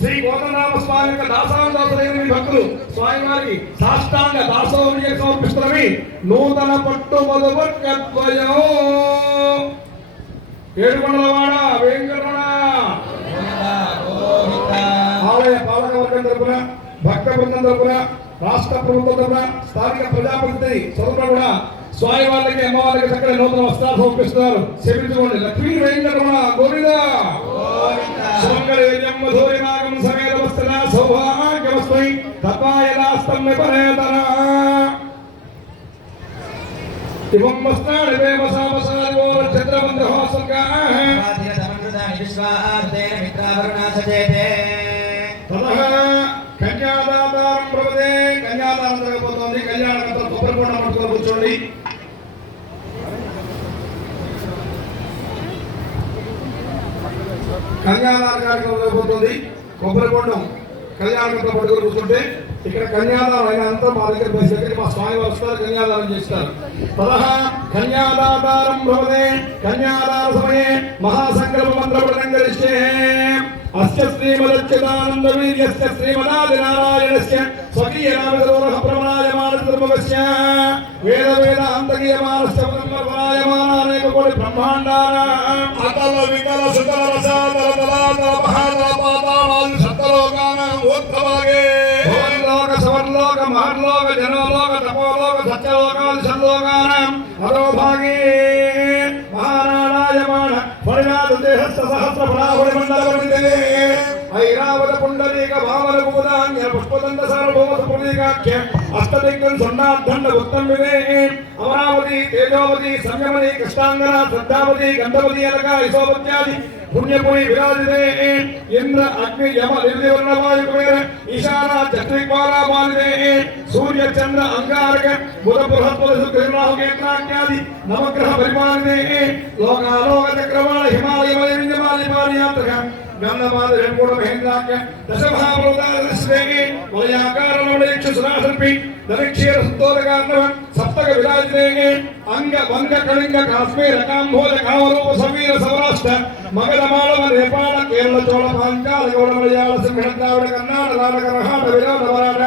శ్రీ కోదండరామ స్వామి యొక్క దాసానుదాసులైన భక్తులు స్వామివారికి సాష్టాంగ దాసోహం సమర్పిస్తున్నవి నూతన పట్టు మధువర్గద్వయం ఏడుకొండలవాడ వెంకటరమణ ఆలయ పాలకవర్గం తరపున భక్త బృందం తరపున రాష్ట్ర ప్రభుత్వం తరపున స్థానిక ప్రజాప్రతినిధి సోదరులు కూడా స్వామి వాళ్ళకి అమ్మవారికి చక్కటి నూతన వస్త్రాలు సమర్పిస్తున్నారు. సేవించుకోండి. లక్ష్మీ వెంకటరమణ గోవింద సుమంగళేయం మధురిమాగం సమేత వస్త్ర సౌభాగ్యవస్మై తపాయదాస్తం విపరేతర ఇవం వస్త్రాణి వేమసామసాదివో చంద్రవందహో స్వర్గాః ఆదిరతమంత్రదాని విశ్వార్థేన మిత్రావరుణాసజేతే తదః కన్యాదాతారం ప్రవదే కన్యాదానం జరగబోతోంది. కళ్యాణమంతా కొబ్బరికొండ పట్టుకొని కూర్చోండి. కన్యాదాన కార్యక్రమం జరగబోతోంది. కొబ్బరికొండం కళ్యాణమంతా పట్టుకొని కూర్చుంటే ఇక్కడ కన్యాదానం అయినంతా మా దగ్గర మా స్వామి వస్తారు కన్యాదానం చేస్తారు. తదః కన్యాదాతారం భవతే కన్యాదాన సమయే మహాసంకల్ప మంత్రపఠనం కరిష్యే అస్య శ్రీమదచ్యుతానంద వీర్యస్య శ్రీమదాది నారాయణస్య స్వకీయ నామగౌరవ ప్రమాయమాన ధర్మవస్య వేద వేదాంతగీయమానస్య ప్రమాయమాన అనేక కోటి బ్రహ్మాండాన అతల వికల సుతల రసాతల తలాతల మహాతల పాతాళాది సప్తలోకాన ఉద్భవాగే భవన్లోక సవర్లోక మహర్లోక జనోలోక తపోలోక సత్యలోకాది సంలోకానాం అధోభాగే మహానారాయమాన పరిణాద దేహస్థ సహస్ర ఫలాహుడి మండలమిదే ఐరావత పుండరీక భావన భూదాన్య పుష్పదండ సార్వభౌమ పుండరీకాఖ్య అష్టదిగ్గం సన్నార్థండ ఉత్తం విదే అమరావతి తేజోవతి సంయమని కృష్ణాంగన శ్రద్ధావతి గంధవతి అనక యశోవత్యాది పుణ్యపురి విరాజితే ఇంద్ర అగ్ని యమ నిర్దివర్ణ వాయు కుబేర ఈశాన చక్రిపాల బాలిదే సూర్య చంద్ర అంగారక బుధ బృహస్పతి శుక్ర రాహు కేంద్రాఖ్యాది నవగ్రహ పరిపాలిదే లోకాలోక చక్రవాళ హిమాలయ వింజమాలి పారియాత్రక గంధమాల రెండుగూడ మహేంద్రాఖ్య దశమహాప్రదాశ్రే వలయాకారమణేక్ష సురాశిల్పి ధనిక్షీర సుతోదకార్ణవ సప్తక విరాజితే అంగ వంగ కళింగ కాశ్మీర కాంభోజ కామరూప సమీర సౌరాష్ట్ర మగధ మాళవ నేపాళ కేరళ చోళ పాంచాల గౌడ మలయాళ సింహ ద్రావిడ కర్ణాట నాటక రహాట విరాట వరాట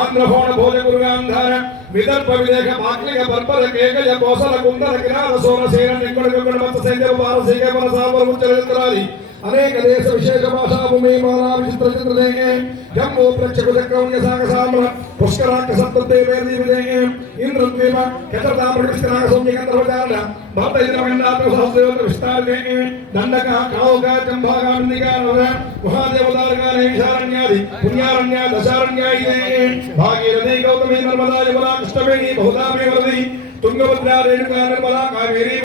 ఆంధ్రభోణ భోజగురు గాంధార విదర్భ విదేహ మాగ్నిక బర్బర కేకయ కోసల కుందర కిరార సోమసేన నింగుడ విగుణ మత్త సైన్య పారసీక మన సావర ముచ్చరిత్రాది అనేక దేశ విశేష భాషా భూమి మాలా విచిత్ర చిత్రదే జంబూ ప్రేక్షకు చక్రవణ్య సాగ సామ్ర పుష్కరాఖ్య సప్తదే వేది విదే ఇంద్రద్వీప కేతర్దామృష్కరాగ సౌమ్య గంధర్వచారణ భారతైద్రమండాత సహస్రయోగ విస్తారదే దండక కావుక చంభాగామినిక నవర మహాదేవదారక నైషారణ్యాది పుణ్యారణ్య దశారణ్యాయిదే భాగీరథీ గౌతమి నర్మదా యమునా కృష్ణవేణి బహుధామే వరది తుంగభద్రా రేణుకా నిర్మలా కావేరీ